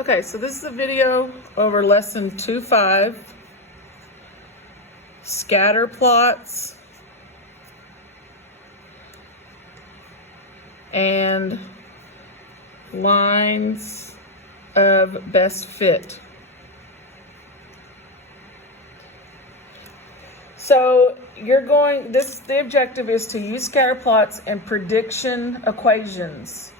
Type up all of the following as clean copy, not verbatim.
Okay, so this is a video over lesson 2.5, scatter plots and lines of best fit. So the objective is to use scatter plots and prediction equations.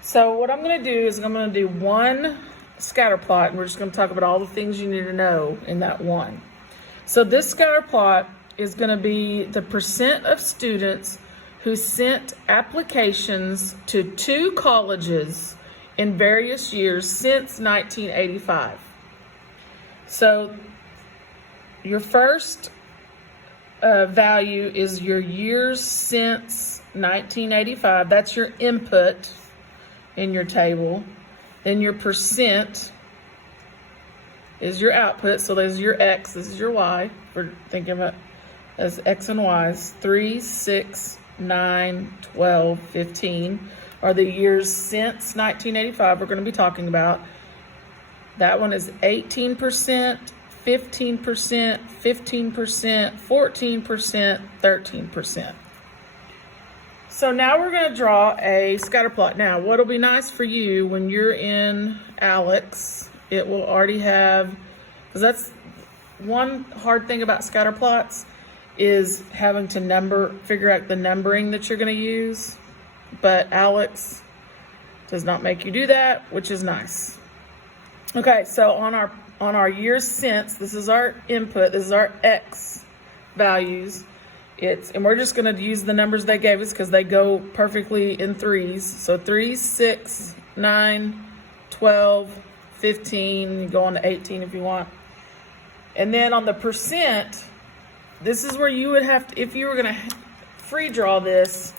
So what I'm going to do is I'm going to do one scatter plot, and we're just going to talk about all the things you need to know in that one. So this scatter plot is going to be the percent of students who sent applications to 2 colleges in various years since 1985. So your first value is your years since 1985. That's your input in your table. Then your percent is your output. So there's your X, this is your Y. We're thinking about as X and Y's. 3, 6, 9, 12, 15 are the years since 1985 we're going to be talking about. That one is 18%, 15%, 15%, 14%, 13%. So now we're going to draw a scatter plot. Now, what'll be nice for you when you're in ALEKS, it will already have, because that's one hard thing about scatter plots, is having to figure out the numbering that you're going to use. But ALEKS does not make you do that, which is nice. Okay, so on our years since, this is our input, this is our X values. And we're just going to use the numbers they gave us because they go perfectly in threes. So 3, 6, 9, 12, 15, you go on to 18 if you want. And then on the percent, this is where you would have to, if you were going to free draw this,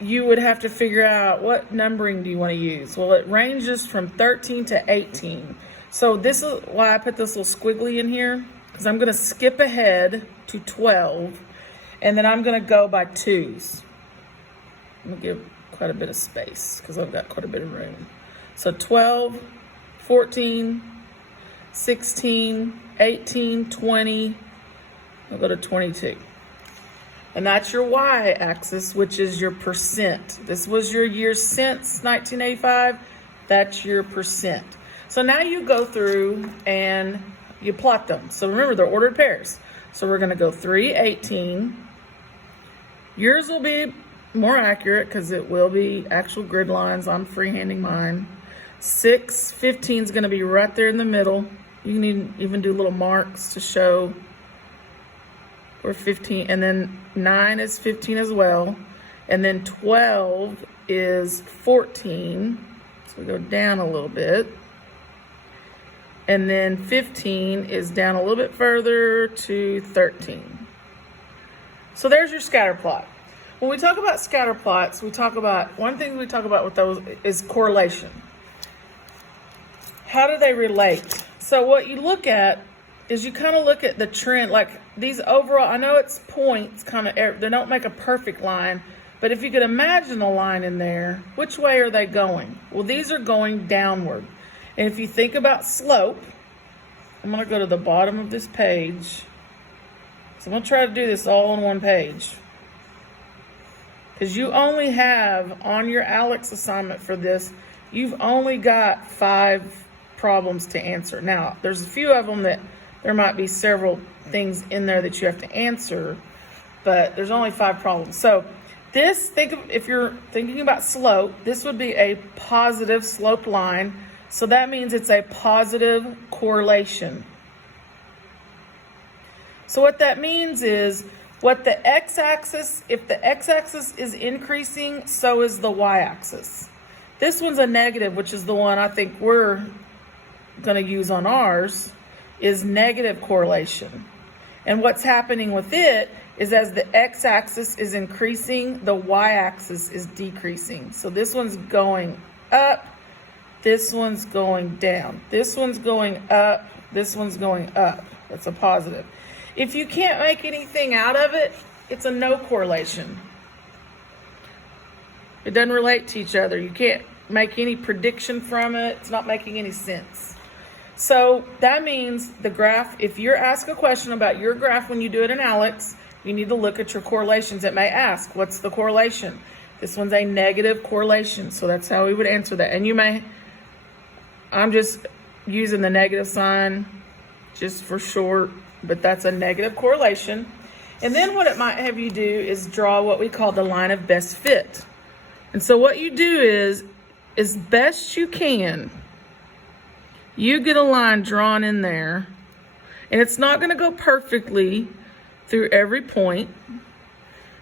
you would have to figure out what numbering do you want to use. Well, it ranges from 13 to 18. So this is why I put this little squiggly in here, because I'm going to skip ahead to 12. And then I'm going to go by 2s. I'm going to give quite a bit of space because I've got quite a bit of room. So 12, 14, 16, 18, 20. I'll go to 22. And that's your y-axis, which is your percent. This was your years since 1985. That's your percent. So now you go through and you plot them. So remember, they're ordered pairs. So we're going to go 3, 18. Yours will be more accurate because it will be actual grid lines. I'm freehanding mine. 6, 15 is going to be right there in the middle. You can even do little marks to show where 15. And then 9 is 15 as well. And then 12 is 14. So we go down a little bit. And then 15 is down a little bit further to 13. So there's your scatter plot. When we talk about scatter plots, one thing we talk about with those is correlation. How do they relate? So what you look at is you kind of look at the trend, like these overall, I know it's points, they don't make a perfect line, but if you could imagine a line in there, which way are they going? Well, these are going downward. And if you think about slope, I'm going to go to the bottom of this page. So I'm going to try to do this all on one page. Because you only have, on your ALEKS assignment for this, you've only got 5 problems to answer. Now, there's a few of them that there might be several things in there that you have to answer, but there's only 5 problems. So if you're thinking about slope, this would be a positive slope line. So that means it's a positive correlation. So what that means is what the x-axis, if the x-axis is increasing, so is the y-axis. This one's a negative, which is the one I think we're going to use on ours, is negative correlation. And what's happening with it is as the x-axis is increasing, the y-axis is decreasing. So this one's going up, this one's going down. This one's going up, this one's going up. That's a positive. If you can't make anything out of it, it's a no correlation. It doesn't relate to each other. You can't make any prediction from it. It's not making any sense. So that means the graph, if you're asked a question about your graph when you do it in ALEKS, you need to look at your correlations. It may ask, what's the correlation? This one's a negative correlation, so that's how we would answer that. And you may, I'm just using the negative sign just for short, but that's a negative correlation. And then what it might have you do is draw what we call the line of best fit. And so what you do is, as best you can, you get a line drawn in there, and it's not going to go perfectly through every point,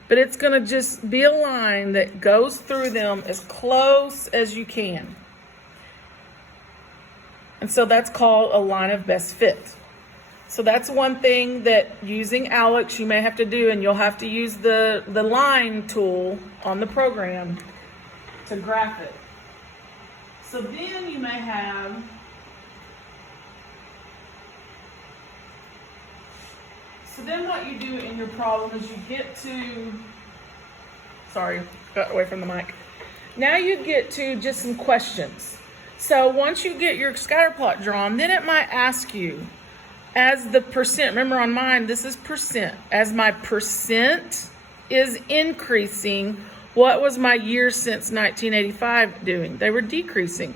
but it's going to just be a line that goes through them as close as you can. And so that's called a line of best fit. So that's one thing that using ALEKS you may have to do, and you'll have to use the line tool on the program to graph it. So then you may have then what you do in your problem is you get to, sorry, got away from the mic. Now you get to just some questions. So once you get your scatter plot drawn, then it might ask you, as the percent, remember on mine, this is percent. As my percent is increasing, what was my years since 1985 doing? They were decreasing.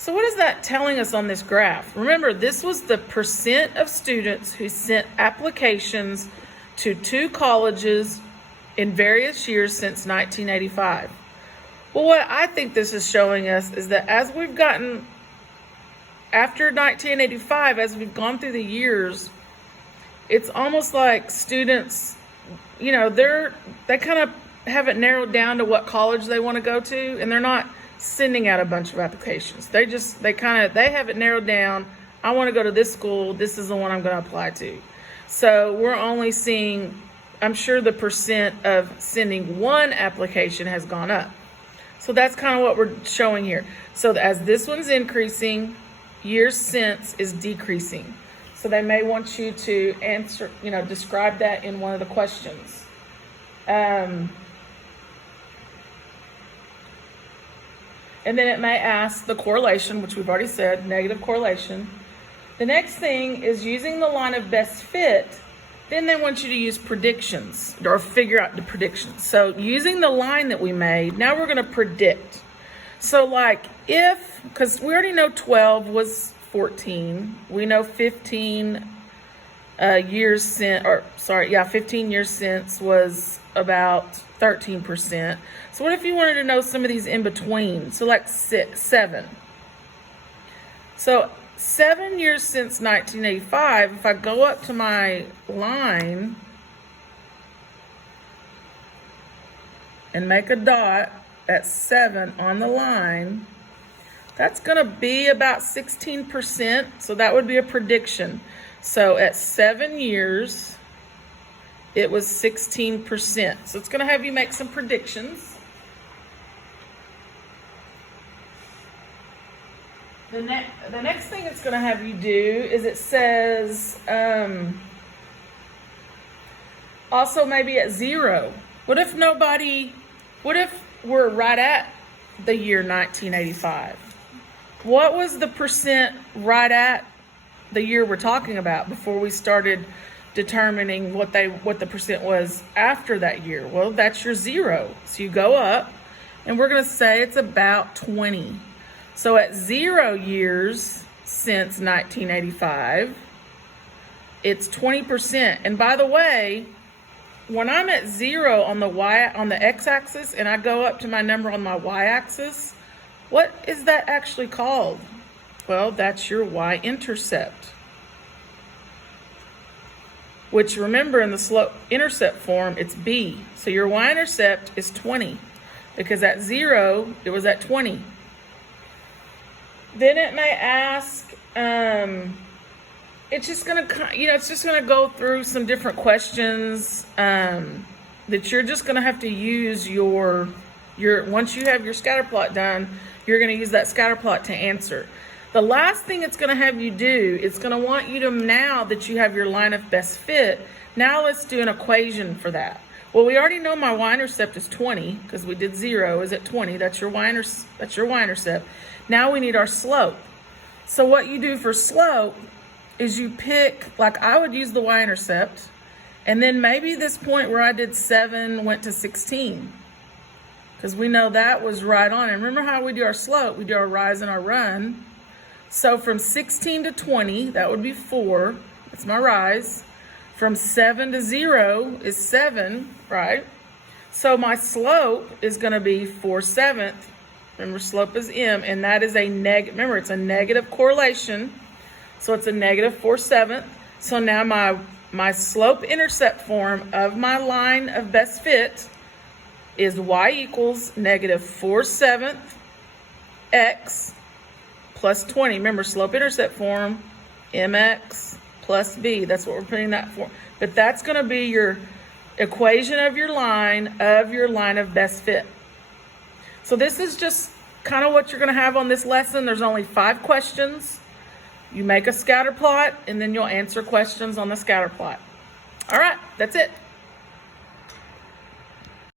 So what is that telling us on this graph? Remember, this was the percent of students who sent applications to 2 colleges in various years since 1985. Well, what I think this is showing us is that as we've gotten, after 1985, as we've gone through the years, it's almost like students, you know, they kind of haven't narrowed down to what college they want to go to, and they're not sending out a bunch of applications. They have it narrowed down. I want to go to this school. This is the one I'm going to apply to. So we're only seeing, I'm sure the percent of sending one application has gone up. So that's kind of what we're showing here. So as this one's increasing, years since is decreasing. So they may want you to answer, describe that in one of the questions. And then it may ask the correlation, which we've already said, negative correlation. The next thing is using the line of best fit. Then they want you to use predictions or figure out the predictions. So using the line that we made, now we're going to predict. So like if, because we already know 12 was 14. We know 15 years since, 15 years since was about 13%. So what if you wanted to know some of these in between? So like 7. So 7 years since 1985, if I go up to my line and make a dot at 7 on the line, that's going to be about 16%. So that would be a prediction. So at 7 years, it was 16%. So it's going to have you make some predictions. The next thing it's going to have you do is it says, also maybe at 0. What if we're right at the year 1985? What was the percent right at the year we're talking about before we started determining what the percent was after that year? Well, that's your 0. So you go up, and we're going to say it's about 20. So at 0 years since 1985, it's 20%. And by the way, when I'm at 0 on the x-axis and I go up to my number on my y-axis, what is that actually called? Well, that's your y-intercept. Which, remember, in the slope-intercept form, it's b. So your y-intercept is 20, because at 0, it was at 20. Then it may ask, it's just gonna go through some different questions that you're just gonna have to use your once you have your scatter plot done, you're gonna use that scatter plot to answer. The last thing it's gonna have you do, it's gonna want you to, now that you have your line of best fit, now let's do an equation for that. Well, we already know my y-intercept is 20 because we did 0 is at 20. That's your y-intercept. Now we need our slope. So what you do for slope is you pick, like I would use the y-intercept, and then maybe this point where I did 7 went to 16 because we know that was right on. And remember how we do our slope? We do our rise and our run. So from 16 to 20, that would be 4. That's my rise. From 7 to 0 is 7, right? So my slope is going to be 4/7. Remember, slope is m, and that is a remember, it's a negative correlation. So it's a negative 4/7. So now my slope-intercept form of my line of best fit is y equals negative 4/7 x plus 20. Remember, slope-intercept form, mx plus v. That's what we're putting that for. But that's going to be your equation of your line of best fit. So this is just kind of what you're going to have on this lesson. There's only 5 questions. You make a scatter plot, and then you'll answer questions on the scatter plot. All right, that's it.